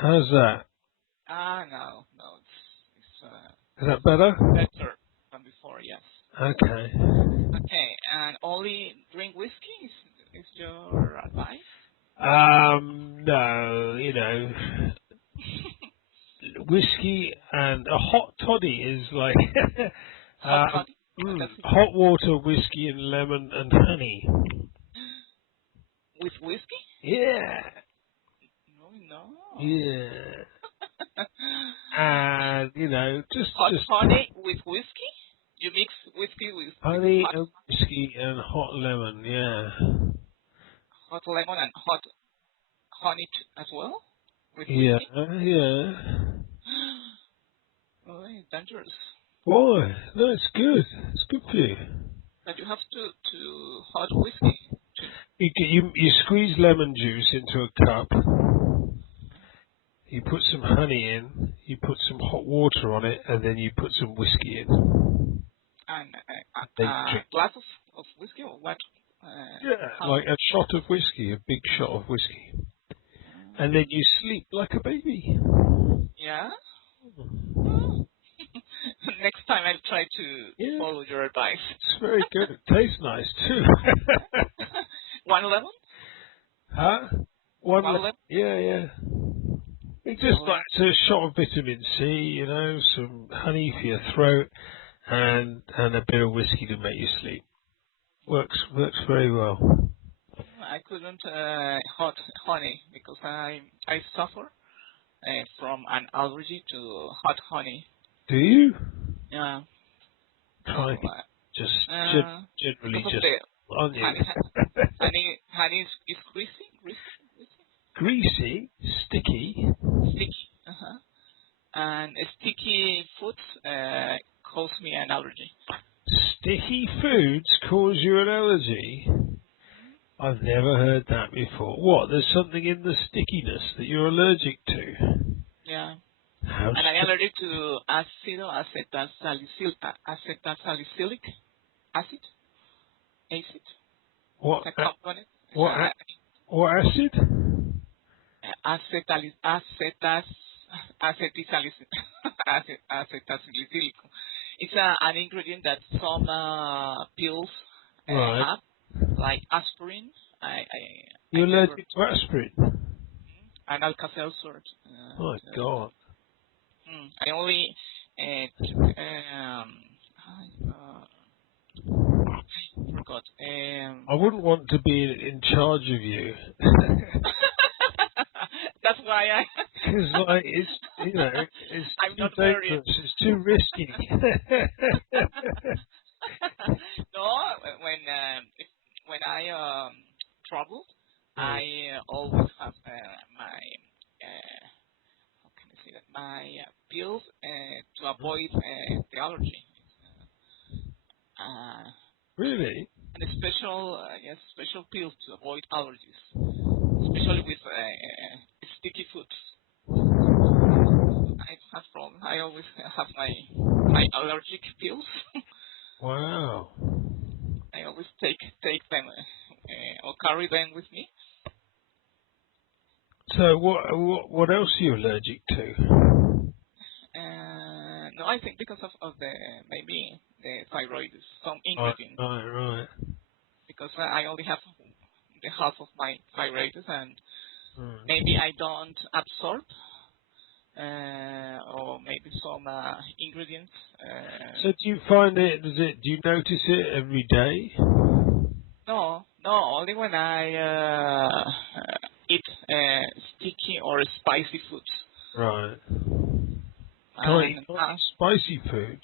How's that? No, Is that better? better than before. Yes. Okay. Okay, and only drink whiskey is your advice? No, whiskey and a hot toddy is like Hot toddy? That's it. hot water, whiskey, and lemon and honey. With whiskey? Yeah, No, no. yeah. And Hot just honey with whiskey? You mix whiskey with honey hot and honey? whiskey and hot lemon. Yeah, Hot lemon and hot honey as well? With yeah, whiskey? yeah. Oh, it's dangerous. Boy, no, it's good. It's good for you. But you have to hot whiskey. To, You squeeze lemon juice into a cup. You put some honey in. You put some hot water on it, and then you put some whiskey in. and Then you drink. glass of whiskey or what? Yeah, How? like a shot of whiskey, a big shot of whiskey, and then you sleep like a baby. Yeah. Oh. Next time I'll try to Yeah, follow your advice. it's very good. It tastes nice too. One lemon? Huh? One lemon? Yeah, yeah. It's just One like lemon. it's a shot of vitamin C, some honey for your throat, and a bit of whiskey to make you sleep. Works very well. I couldn't hot honey because I suffer from an allergy to hot honey. Do you? Yeah. Try So just because generally of just the on you. honey, honey is greasy, Greasy, sticky. sticky. And sticky foods cause me an allergy. Sticky foods cause you an allergy. I've never heard that before. What? There's something in the stickiness that you're allergic to. Yeah. How And I'm strange. allergic to acetylsalicylic acid. Acid. What? It's a component. It's What? What acid? acetas, acetylsalicylic. Acetylsalicylic. It's an ingredient that some pills Right. have, like aspirin. I You're never allergic to aspirin. an Alka-Seltzer. My God. I only took I forgot. I wouldn't want to be in charge of you. That's why Because like it's I'm too not very. dangerous. It's too risky. No, when when I travel, Mm. I always have my how can I say that my pills to avoid the allergy. Uh, Really? and a special yes special pills to avoid allergies, especially with sticky foods. I have problem. I always have my allergic pills. Wow. I always take them or carry them with me. So what else are you allergic to? No, I think because of the maybe the thyroid, some Right, ingredient. right, right. Because I only have the half of my thyroid, and maybe Mm. I don't absorb or maybe some ingredients. So do you find it? Do you notice it every day? No, only when I eat sticky or spicy foods. Right. Can't eat And spicy food.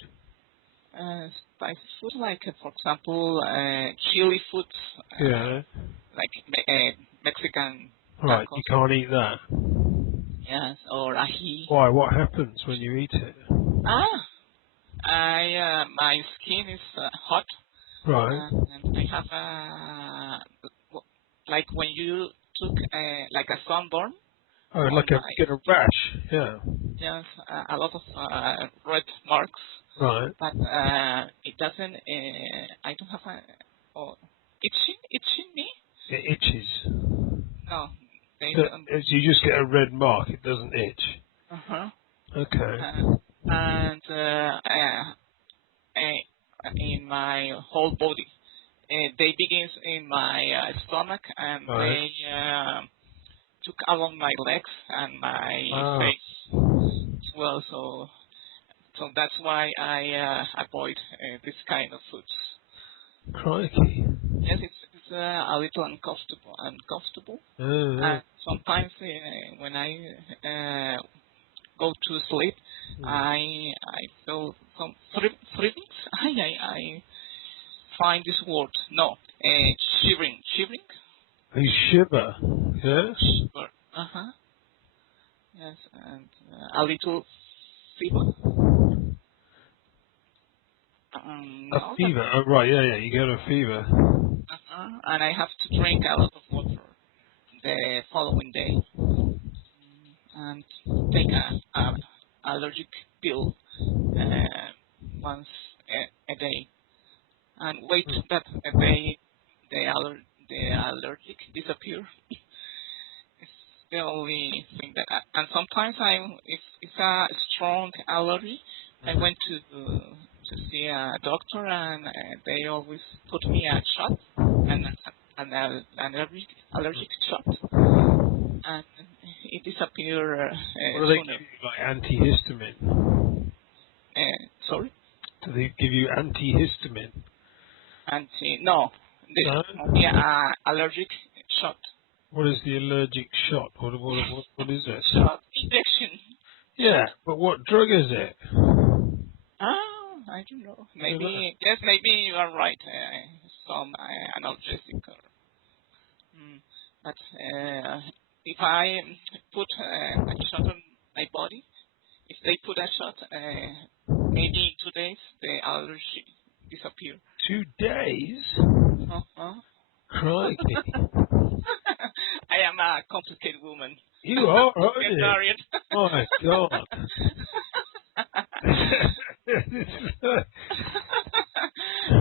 spicy food like, for example, chili foods, Yeah. like Mexican Right. You tacos, can't eat that. yes, or ají. Why? What happens when you eat it? Ah, my skin is hot, Right. and I have like when you took like a sunburn Oh, like on my get a skin, rash. Yeah. yes, a lot of red marks, Right. but it doesn't. I don't have oh, itching me. It itches. No, based So on. you just get a red mark. It doesn't itch. Uh-huh. Okay. And in my whole body. They begins in my stomach, and Right. they took along my legs and my Ah, face as well. So that's why I avoid this kind of foods. crikey. Yes, it's a little uncomfortable. Oh, And sometimes when I go to sleep, I feel some thrillings. I find this word. No, shivering. you shiver. Yes. Shiver. Uh-huh. Yes, and a little fever. A No, that's fever. Oh, right. Yeah. You get a fever. and I have to drink a lot of water the following day and take a allergic pill once a day and wait that the allergic disappear. It's the only thing that and sometimes if it's a strong allergy, I went to see a doctor and they always put me a shot and an allergic shot and it disappear What do they sooner. give you? Like antihistamine? Sorry, Do they give you antihistamine? and no, the No. only allergic shot. What is the allergic shot? What is it? Shot injection. Yeah, but what drug is it? I don't know. I don't know. Maybe you are right. Some analgesic, but if I put a shot on my body, if they put a shot, maybe in 2 days the allergy disappear. 2 days? Uh-huh. Crikey. I am a complicated woman. You are, Get aren't you? married. My God.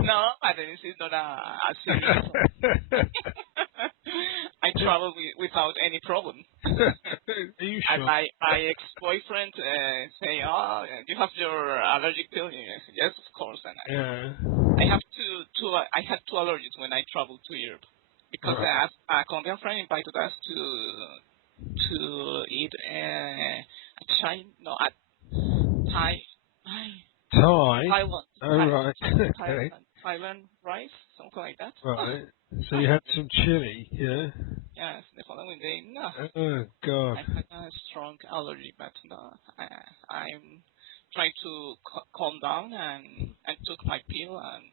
No, but this is not a serious. I travel without any problem. Are you And sure? my ex-boyfriend say, "Oh, you have your allergic pill." Yes, of course. And Yeah. I had two allergies when I traveled to Europe because Right. a Colombian friend invited us to eat a Thai Thai? Thailand Oh, right. Okay. Thailand rice, something like that. Right. So you had some chili, yeah? Yes, the following day, no, Oh, God. I had a strong allergy, but no, I'm trying to calm down and took my pill, and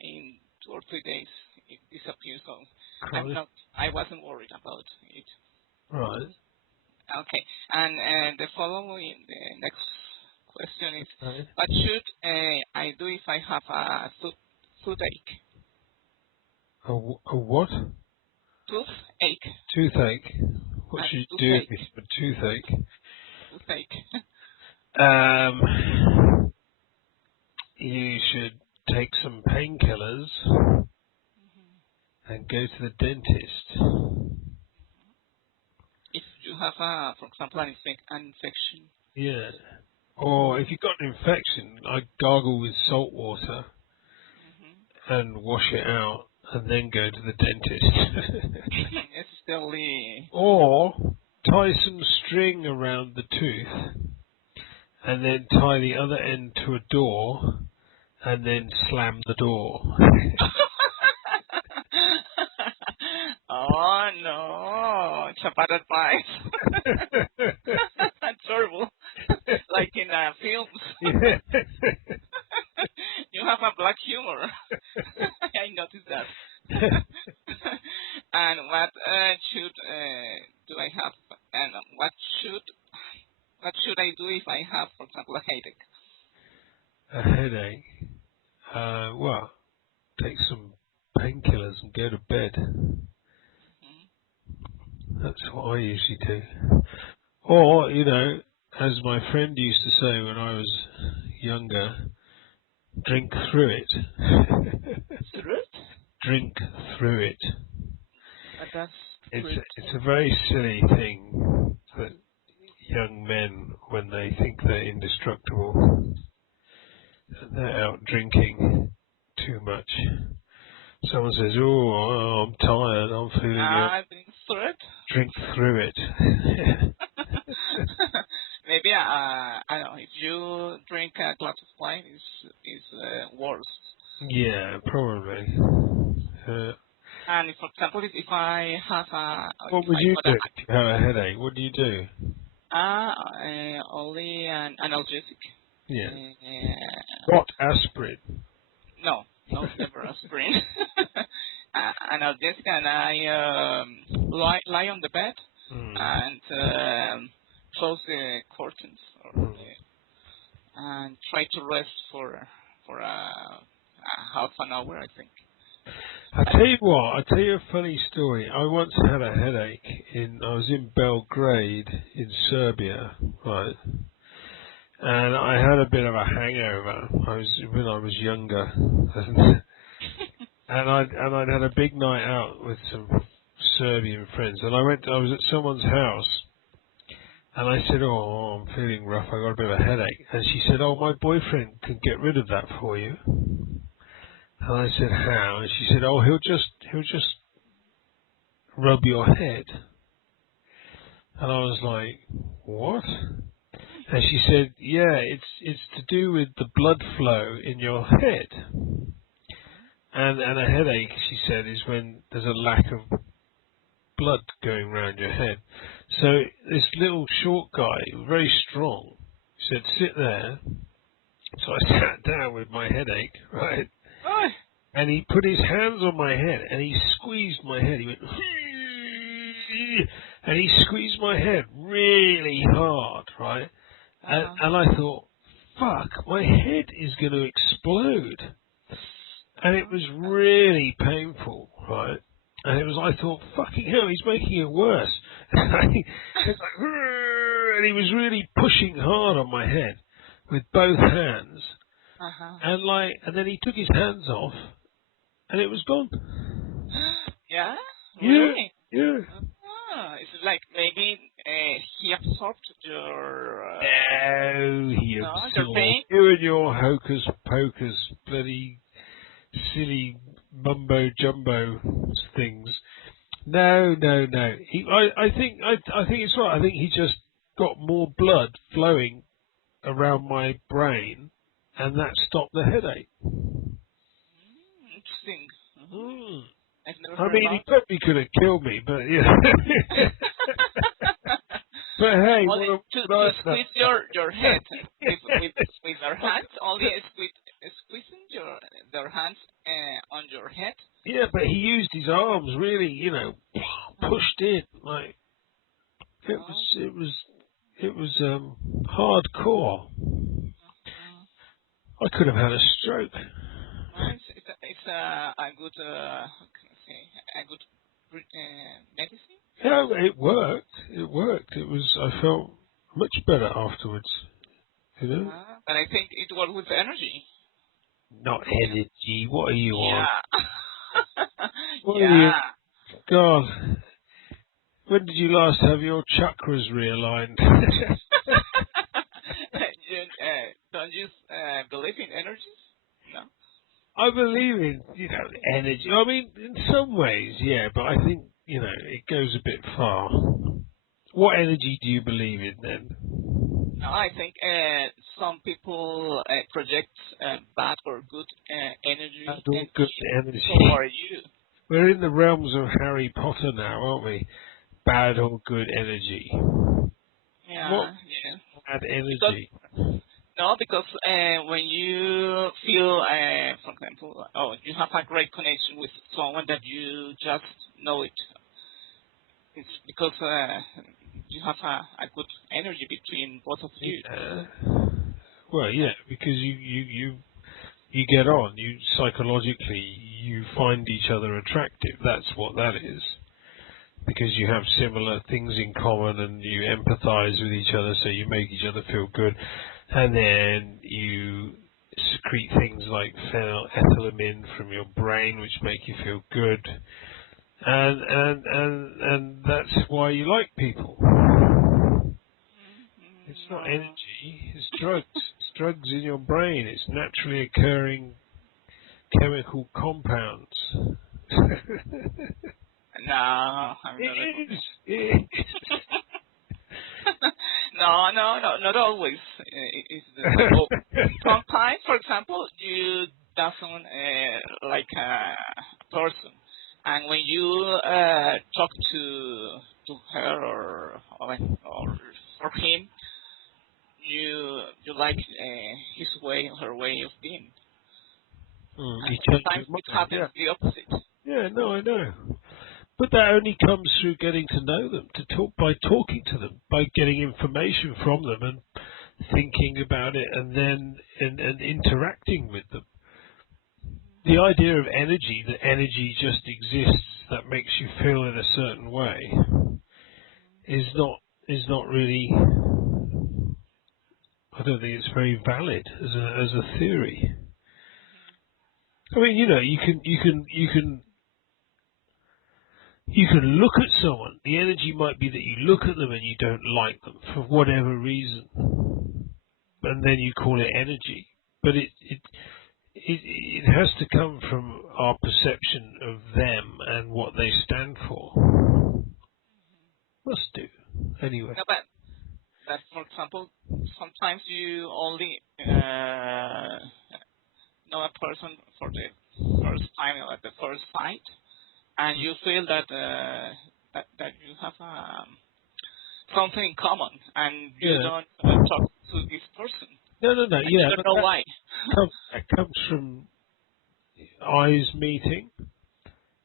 in 2 or 3 days it disappears. So Christ. I wasn't worried about it. Right. Okay, and the next question is, Okay. what should I do if I have a toothache? A what? Toothache. Toothache. What A should you do if toothache. you have a toothache? Toothache. You should take some painkillers and go to the dentist. If you have for example, an infection. Yeah. Or if you've got an infection, I gargle with salt water and wash it out and then go to the dentist. It's still the. Or tie some string around the tooth and then tie the other end to a door and then slam the door. Oh no, it's a bad advice. That's horrible. Like in films. Yeah. You have a black humor. I noticed that. And what should do I have? And what should I do if I have, for example, a headache? A headache. Well, take some painkillers and go to bed. That's what I usually do. Or, as my friend used to say when I was younger, drink through it. Throat? Drink through it. That's It's a very silly thing that young men, when they think they're indestructible, they're out drinking too much. Someone says, "Oh, I'm tired. I'm feeling it." I think threat. Drink through it. Maybe I don't know. If you drink a glass of wine, is worse. Yeah, probably. And for example, if I have What if would I you got do if you have a headache? What do you do? only an analgesic. Yeah. Uh, What aspirin? no, never aspirin. Analgesic, and I lie on the bed Mm. and close the curtains Mm. and try to rest for half an hour, I think. I tell you what. I tell you a funny story. I once had a headache I was in Belgrade in Serbia, right? And I had a bit of a hangover. When I was younger, and I'd had a big night out with some Serbian friends, and I was at someone's house, and I said, "Oh, I'm feeling rough. I got a bit of a headache." And she said, "Oh, my boyfriend can get rid of that for you." And I said, "How?" And she said, "Oh, he'll just rub your head." And I was like, "What?" And she said, "Yeah, it's to do with the blood flow in your head." And a headache, she said, is when there's a lack of blood going around your head. So this little short guy, very strong, said, "Sit there." So I sat down with my headache, right? Oh, And he put his hands on my head and he squeezed my head. He went, and he squeezed my head really hard, right? And I thought, fuck, my head is going to explode. And it was really painful, right? And I thought, fucking hell, he's making it worse. It's like, and he was really pushing hard on my head with both hands. And then he took his hands off, and it was gone. yeah, Yeah, really? yeah. It's like maybe he absorbed your No, he your absorbed pain. you and your hocus pocus, bloody silly mumbo jumbo things. No, no, no. I think it's right. I think he just got more blood flowing around my brain, and that stopped the headache. Interesting. Mm. I've never I heard mean, he about. probably could have killed me, but yeah. But hey, Only what to I know. squeeze your head with their hands. Only squeezing their hands on your head. Yeah, but he used his arms really, pushed in like it was hardcore. I could have had a stroke. It's a good how can I say, a good medicine. Yeah, it worked. It worked. I felt much better afterwards. You know? But I think it works with energy. Not energy. What are you on? Yeah. What are you? Yeah. God. When did you last have your chakras realigned? Don't you believe in energies? No. I believe in, energy. I mean, in some ways, yeah, but I think, it goes a bit far. What energy do you believe in then? No, I think some people project bad or good energy, That's all and good energy. so are you. We're in the realms of Harry Potter now, aren't we? Bad or good energy. What Yeah, yeah. bad Because energy? no, because when you feel, for example, you have a great connection with someone that you just know it. It's because you have a good energy between both of you. Yeah. Well, yeah, because you get on. You psychologically you find each other attractive. That's what that is. Because you have similar things in common and you empathize with each other, so you make each other feel good, and then you secrete things like phenylethylamine from your brain, which make you feel good. and that's why you like people. It's not No. energy, it's drugs. It's drugs in your brain. It's naturally occurring chemical compounds. No, I'm not a It is. convinced. It is. No, not always. It's the same. Oh, sometimes, for example, you doesn't like a person, and when you talk to her or him, you like his way, her way of being. And You change sometimes your it mind. happens the opposite. Yeah, no, I know. But that only comes through getting to know them, by talking to them, by getting information from them and thinking about it and then and interacting with them. The idea of energy, that energy just exists, that makes you feel in a certain way, is not really, I don't think it's very valid as a theory. I mean, you can look at someone. The energy might be that you look at them and you don't like them for whatever reason, and then you call it energy. But it has to come from our perception of them and what they stand for. Must do. Anyway. No, but that, for example, sometimes you only know a person for the first time or at the first sight, and you feel that that you have something in common, and you Yeah. don't talk to this person, No. and you Yeah, don't but know why. that comes from eyes meeting,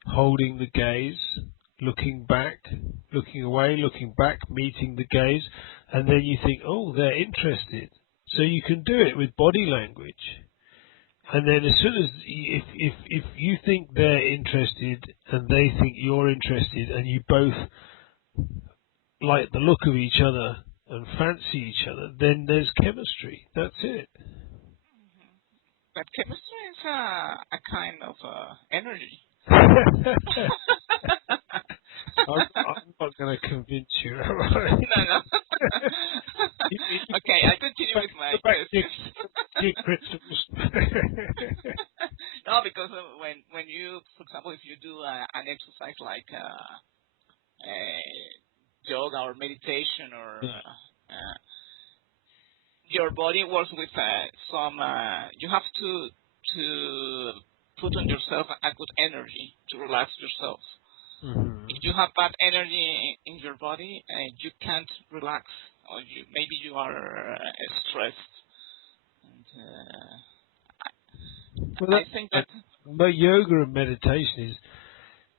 holding the gaze, looking back, looking away, looking back, meeting the gaze, and then you think, oh, they're interested. So you can do it with body language. And then as soon as, if you think they're interested and they think you're interested and you both like the look of each other and fancy each other, then there's chemistry. That's it. But chemistry is a kind of energy. I'm not going to convince you, am I? No. You Okay, I continue with my go back to questions. your crystals. No, because when you, for example, if you do an exercise like yoga or meditation or your body works with some. You have to put on yourself a good energy to relax yourself. Mhm. If you have bad energy in your body, you can't relax, or maybe you are stressed. And Well, I think that but yoga and meditation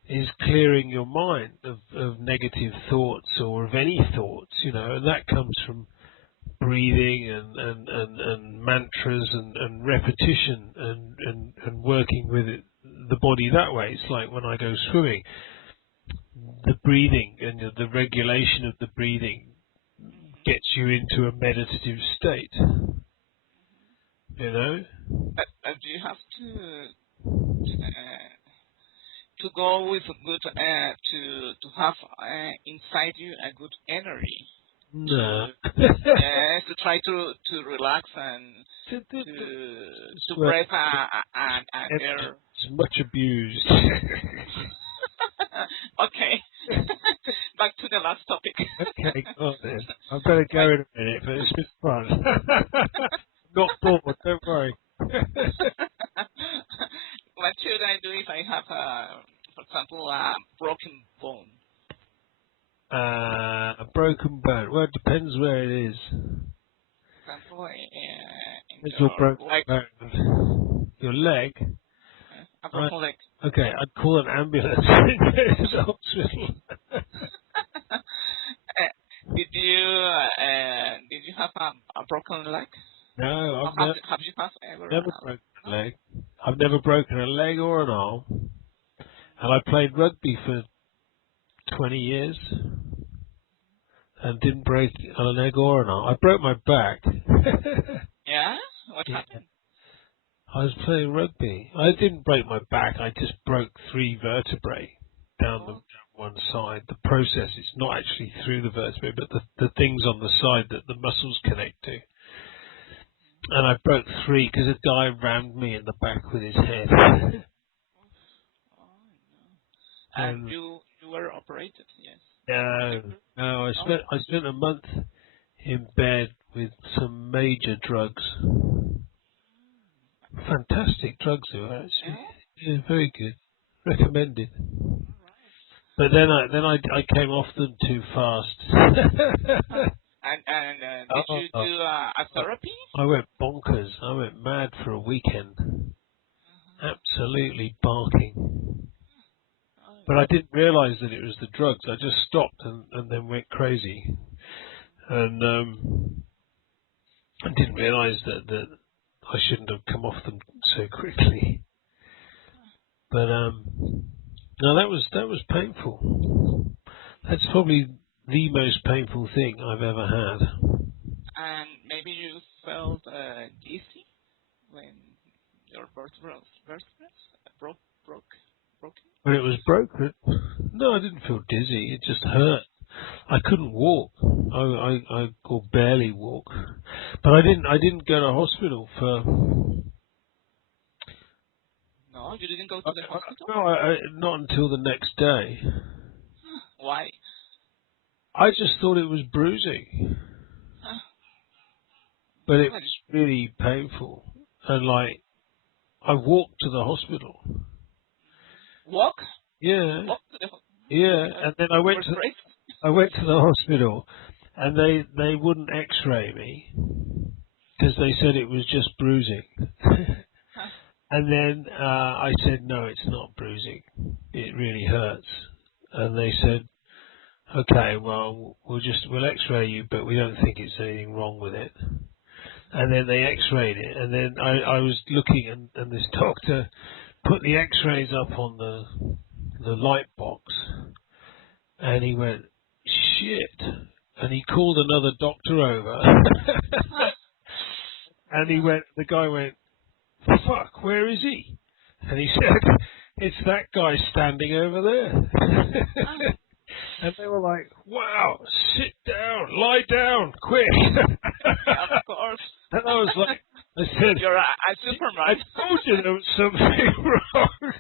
is clearing your mind of negative thoughts or of any thoughts, and that comes from breathing and mantras and repetition and working with the body that way. It's like when I go swimming, the breathing and the regulation of the breathing gets you into a meditative state, you know? that you have to go with a good to have inside you a good energy No. to try to relax and to Well, breathe and air. it's much abused. Okay, back to the last topic. Okay, go on then. I better go in a minute, but it's been fun. Not bored, don't worry. What should I do if I have, for example, a broken bone? A broken bone. Well, it depends where it is. For example, in It's your your broken leg, bone. Your leg. a Right. broken leg. Okay, I'd call an ambulance and go to the hospital. Did you have a broken leg? No, Or I've have you have ever? never broken a No? leg. I've never broken a leg or an arm. And I played rugby for 20 years and didn't break a leg or an arm. I broke my back. Yeah. What Yeah. happened? I was playing rugby. I didn't break my back. I just broke 3 vertebrae down the one side. The process is not actually through the vertebrae, but the things on the side that the muscles connect to. And I broke 3 because a guy rammed me in the back with his head. Oh, no. And And you were operated, yes. no, Oh, I spent a month in bed with some major drugs. Fantastic drugs they were actually. yeah. Yeah, very good. Recommended. All right. But then I came off them too fast. Huh. And did you Oh, do a therapy? I went bonkers. I went mad for a weekend. Absolutely barking. Oh, But I didn't realise that it was the drugs. I just stopped and then went crazy. And I didn't realise that I shouldn't have come off them so quickly. But no, that was painful. That's probably the most painful thing I've ever had. and maybe you felt dizzy when your vertebrae broken. When it was broken, no, I didn't feel dizzy. It just hurt. I couldn't walk. I could barely walk. But I didn't go to hospital for. No, you didn't go to the hospital. No, not until the next day. Why? I just thought it was bruising, Huh? but it That was is really painful. And like, I walked to the hospital. walk. Yeah, Walk to the yeah. hospital. And then You were crazy. I went to the hospital, and they wouldn't X-ray me because they said it was just bruising. Huh? And then I said, no, it's not bruising. It really hurts. And they said, okay, well, we'll X-ray you, but we don't think it's anything wrong with it. And then they X-rayed it, and then I was looking, and this doctor put the X-rays up on the light box, and he went, shit, and he called another doctor over, Huh? and the guy went, fuck, where is he? And he said, it's that guy standing over there. Huh? And they were like, wow, sit down, lie down, quick. Yeah, of course. And I was like, I said, You're a I Superman. told you there was something wrong.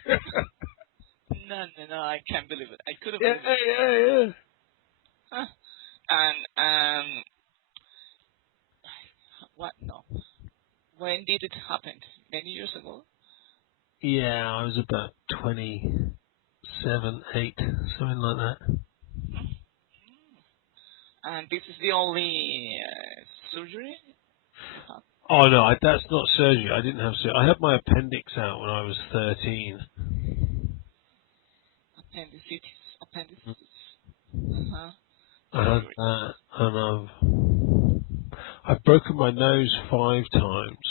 No, I can't believe it. I couldn't Yeah, believe it. yeah, yeah. Huh? And what? No. When did it happen? Many years ago. Yeah, I was about 27, 8, something like that. And this is the only surgery you have? Oh no, that's not surgery. I didn't have surgery. I had my appendix out when I was 13. Appendicitis. Uh-huh. I had Surgery. that, and I've broken my nose 5 times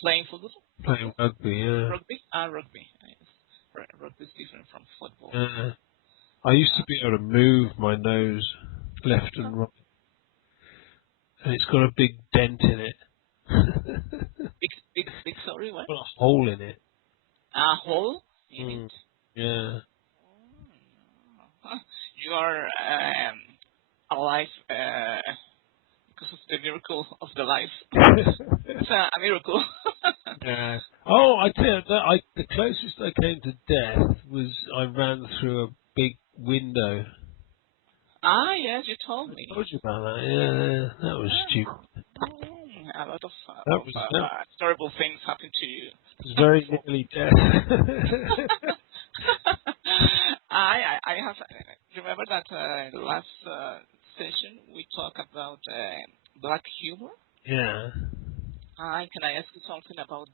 Playing football? playing rugby. Yeah, Rugby? Ah, rugby. Yes. Rugby is different from football. yeah. I used to be able to move my nose left Huh. and right, and it's got a big dent in it. Big, sorry, what? Got a hole in it. A hole in it? Mm. Yeah. Huh. You are alive because of the miracle of the life. It's a miracle. Yeah. Oh, I tell you, the closest I came to death was I ran through a big window. Ah, yes, you told me. I told you about that. Yeah, that was stupid. A lot of That terrible things happen to you. was very nearly death. I have remember that last session we talked about black humor. Yeah. Can I ask you something about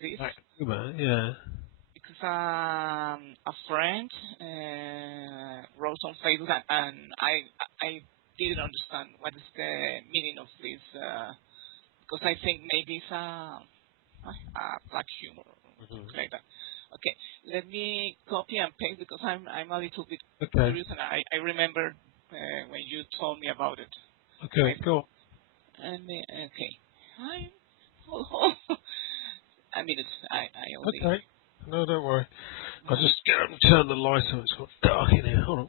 this? Black humor. Yeah. Because a friend wrote on Facebook, and I didn't understand what is the meaning of this. Because I think maybe it's black humor or Mhm. something like that. Okay, let me copy and paste because I'm a little bit Okay. curious, and I remember when you told me about it. Okay. Go on. And okay, I I mean it's I only Okay. No, don't worry. I'll just get up and turn the light on. It's got dark in here. Hold on.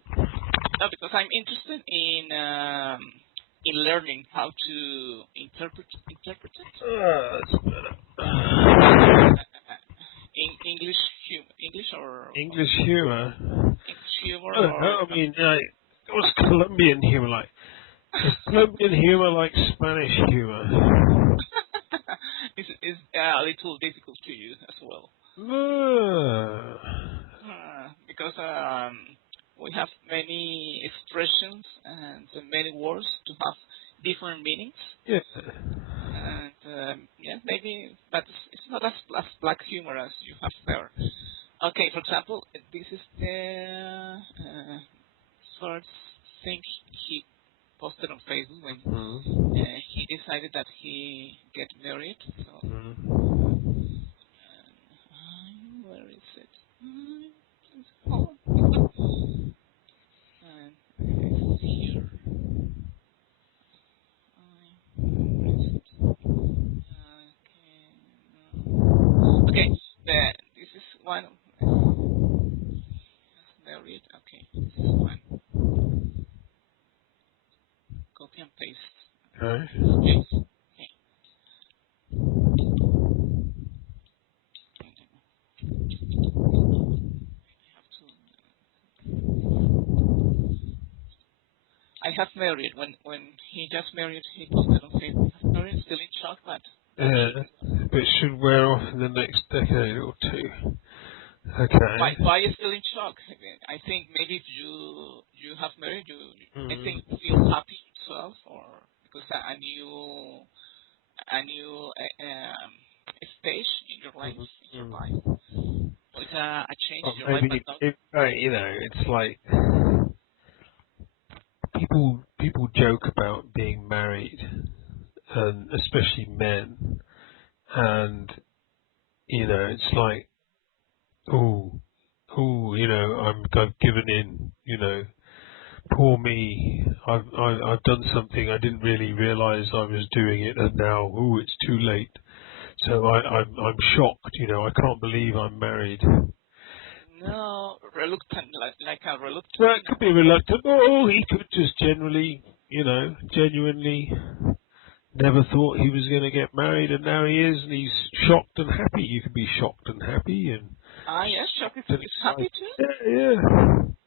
No, because I'm interested in learning how to interpret it. That's better. English or English humour. English humor I don't know. or I mean, what's Colombian humour like? Is Colombian humour like Spanish humour? is a little difficult to use as well. Because we have many expressions and many words to have different meanings. Yeah. And yeah, maybe, but it's not as black humor as you have there. Okay, for example, this is the first thing he posted on Facebook when he decided that he get married. So, where is it? Hold on. And it's here. Where is it? Okay, this is one. Married. Okay, this is one. Copy and paste. Okay. Yes. Okay. I have married. When he just married, he posted on Facebook. I have married. Still in shock, but Yeah, but it should wear off in the next decade or two. Okay. why is still in shock? I think maybe if you have married, I think feel happy yourself, or because a new stage in your life, or it's a change Or in your life, but maybe not. it's like people joke about being married, and especially men, and it's like, I've given in, poor me, I've done something I didn't really realise I was doing it, and now, it's too late. So I'm shocked, I can't believe I'm married. No, reluctant, like a reluctant. Well, it could be reluctant. Oh, he could just genuinely never thought he was going to get married, and now he is, and he's shocked and happy. You can be shocked and happy, and Yes, shock is happy too. yeah.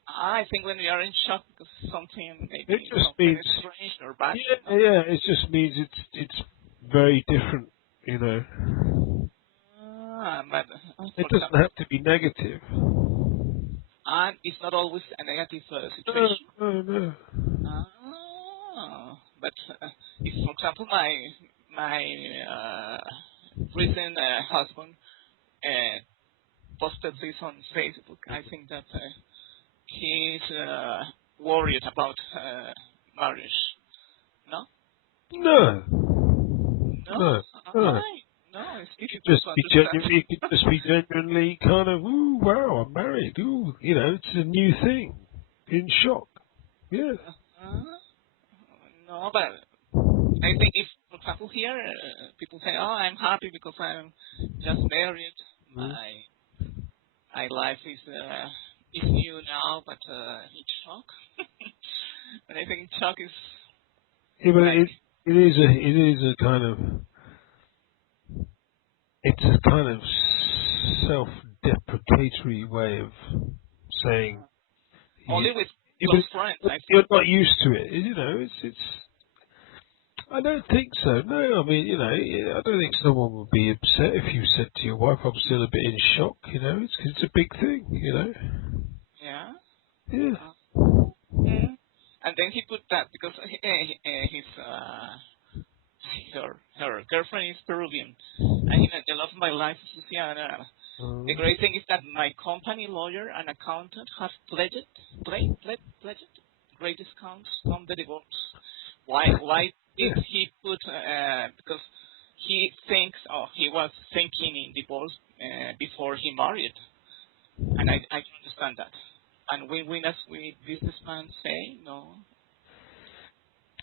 I think when we are in shock because something It maybe just something means is strange or bad. yeah, No? yeah. It just means it's very different. But It for doesn't example, have to be negative. and it's not always a negative No, situation. no, no. But if, for example, my recent husband posted this on Facebook, I think that he's worried about marriage. No, No, no, no, no. why? No, it's It could difficult just to be understand. genuinely. It could just be genuinely kind of. Ooh, wow! I'm married. Ooh, it's a new thing. In shock. Yeah. No, but I think if, for example, here people say, "Oh, I'm happy because I'm just married. Mm. My life is new now," but in shock. And I think shock is Yeah, but like, it is a kind of. It's a kind of self-deprecatory way of saying you, only with but close friends. I you're think. not used to it. It's. I don't think so. No, I mean, I don't think someone would be upset if you said to your wife, "I'm still a bit in shock." It's a big thing. Yeah. Yeah. Mm. And then he put that because his her girlfriend is Peruvian, and he said, "The love of my life is Luciana." The Mm. great thing is that my company lawyer and accountant have pledged great discounts on the divorce. Why did Yeah. he put? Because he thinks, or he was thinking in divorce before he married, and I can understand that. And when as we businessmen say, no.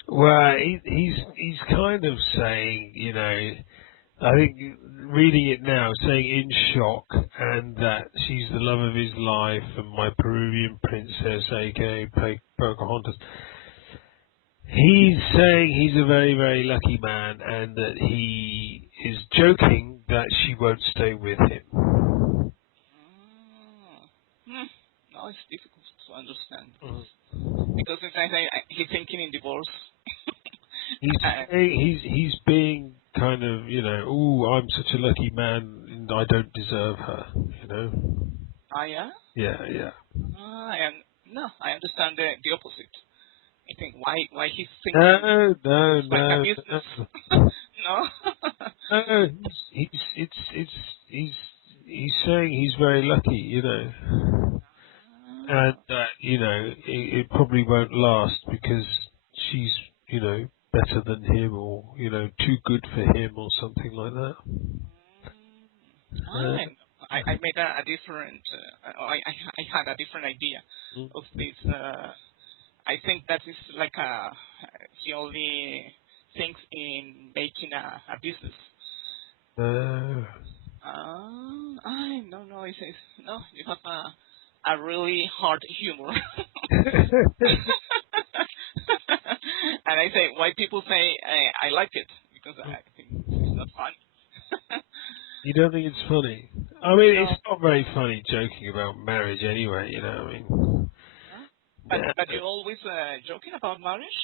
Well, he's kind of saying, I think reading it now, saying in shock, and that she's the love of his life and my Peruvian princess, aka Pocahontas. He's saying he's a very, very lucky man, and that he is joking that she won't stay with him. Hmm. No, it's difficult to understand Mhm. because it's like he's thinking in divorce. He's saying he's being kind of, oh, I'm such a lucky man, and I don't deserve her, Yeah. Yeah, yeah. And no, I understand the opposite. I think why he's thinking No, no, like a no, business. no. No. No, he's he's saying he's very lucky, and that it probably won't last because she's better than him, or too good for him, or something like that. Uh, I made a different. I had a different idea of this. I think that is like he only thinks in making a business. uh, I don't know. It's no. You have a really hard humor. And I say why people say I like it because I think it's not fun. you don't think it's funny? I mean, No. it's not very funny joking about marriage anyway. I mean, Huh? But you always joking about marriage?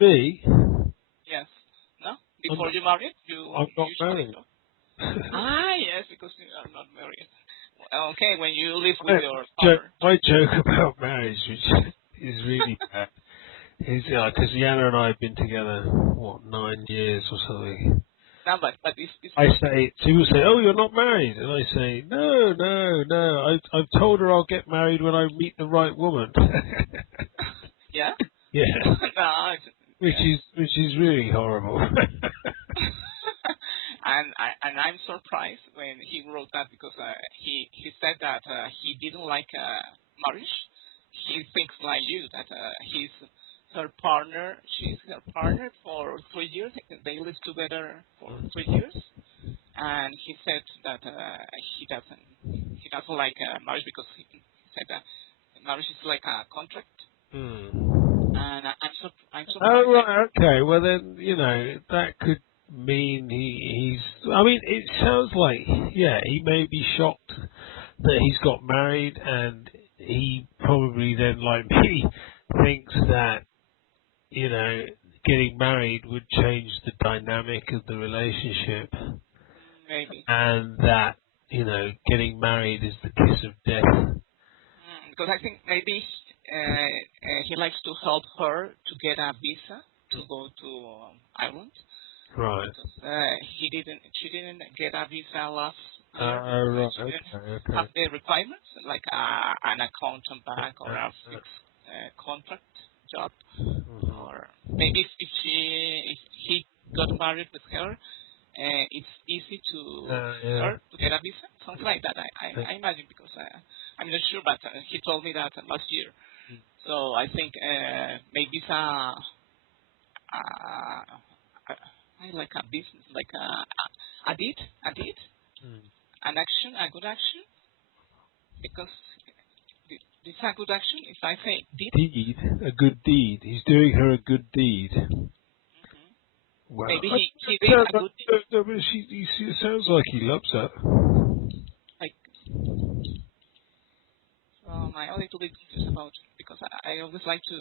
me, Yes. No? I'm Before not, you married, I'm you not usually married. joke. Yes, because you are not married. Okay, when you live with I, your father. my joke about marriage, which is really bad, is because Yana and I have been together 9 years or something. No, but it's I say, people say, "Oh, you're not married," and I say, "No, no, no. I've told her I'll get married when I meet the right woman." yeah. Yeah, No, yes. which is really horrible. And I'm surprised when he wrote that because he said that he didn't like marriage. He thinks like you that he's her partner. She's her partner for 3 years. They lived together for 3 years, and he said that he doesn't like marriage because he said that marriage is like a contract. Hmm. And I'm Oh surprised. right, okay. Well then, that could mean he's. I mean, it sounds like he may be shocked that he's got married, and he probably then, like me, thinks that getting married would change the dynamic of the relationship, Maybe. and that getting married is the kiss of death. Because I think maybe he likes to help her to get a visa to go to Ireland Right. because she didn't get a visa last year because Right. she didn't Okay. have Okay. the requirements like an accountant back or a Uh, fixed contract job, mhm. or maybe if he got married with her, it's easy to Yeah. her to get a visa, something like that. I imagine because I'm not sure, but he told me that last year. So I think maybe it's I like a business, like a deed, Mm. an action, a good action, because it's a good action. If I say deed, Deed, a good deed. He's doing her a good deed. Wow. maybe I- he It did sounds a like, good deed. but it sounds like he loves her. Like I'm a little bit confused about because I always like to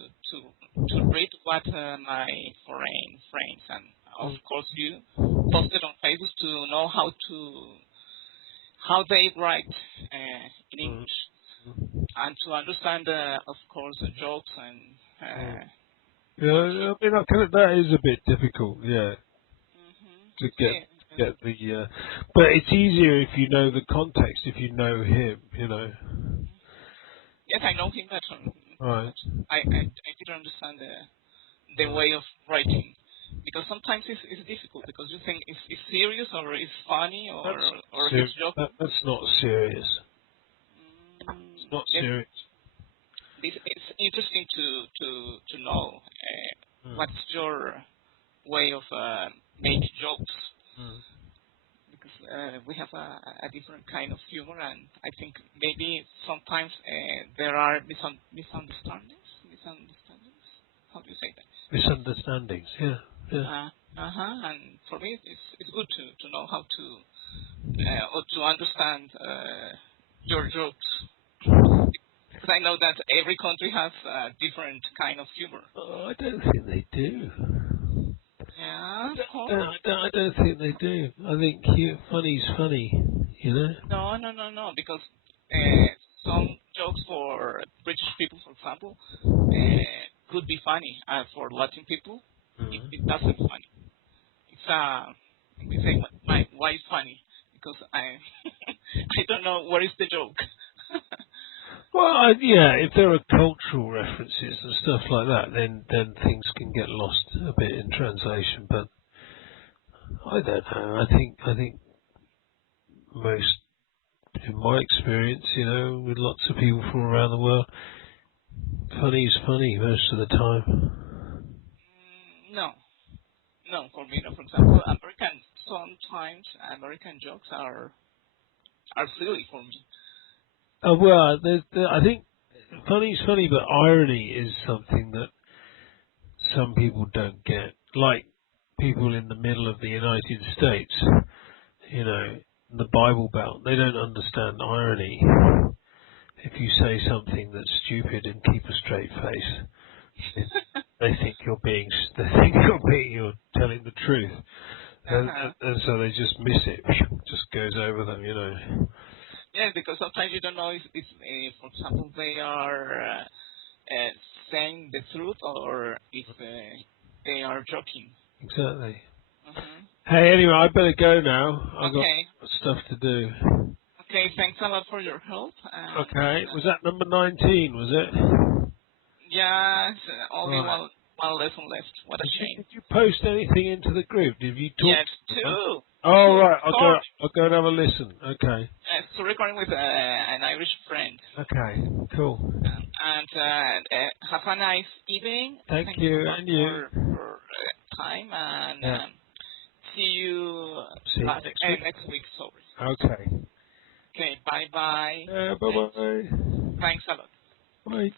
read what my foreign friends and of Mm. course you posted on Facebook to know how they write in Mm. English and to understand of course the jokes and Mm. you Yeah, know I mean, that is a bit difficult, yeah, to see get the. But it's easier if you know the context, if you know him, yes I know him better Right. but I didn't understand the Mm. way of writing because sometimes it's difficult because you think it's serious or it's funny That's or he's ser- joking. that's not serious. It's not Yes, serious. it's interesting to know Mm. what's your way of make jokes. Mm. we have a different kind of humor, and I think maybe sometimes there are misunderstandings. Misunderstandings. How do you say that? Misunderstandings. Yeah. And for me, it's good to know how to or to understand your jokes. Because I know that every country has a different kind of humor. Oh, I don't think they do. Yeah, of course. I don't think they do. I think funny's funny, you know? No, because some jokes for British people, for example, could be funny. For Latin people, it doesn't funny. We say, why is funny? Because I I don't know where is the joke. Well, yeah, if there are cultural references and stuff like that, then things can get lost a bit in translation. But I don't know. I think most, in my experience, you know, with lots of people from around the world, funny's funny most of the time. No, for me, no. For example, sometimes American jokes are silly for me. Well, I think funny's funny, but irony is something that some people don't get. Like people in the middle of the United States, you know, the Bible Belt, they don't understand irony. If you say something that's stupid and keep a straight face, they think you're telling the truth, and so they just miss it, just goes over them, you know. Yeah, because sometimes you don't know if for example, they are saying the truth or if they are joking. Exactly. Mm-hmm. Hey, anyway, I better go now. I've got Okay. stuff to do. Okay, thanks a lot for your help. And, Okay, was that number 19, was it? yes, only Right. one lesson left. What a shame. Did you post anything into the group? Did you talk? Yes, two. Oh, Two right, recording. I'll go and have a listen. Okay. Two recording with an Irish friend. Okay, cool. And have a nice evening. Thank Thanks a you, lot and you. for time, and Yeah. see you See you next week. next week. Sorry. Okay. Okay, bye-bye. Bye-bye. Thanks a lot. Bye.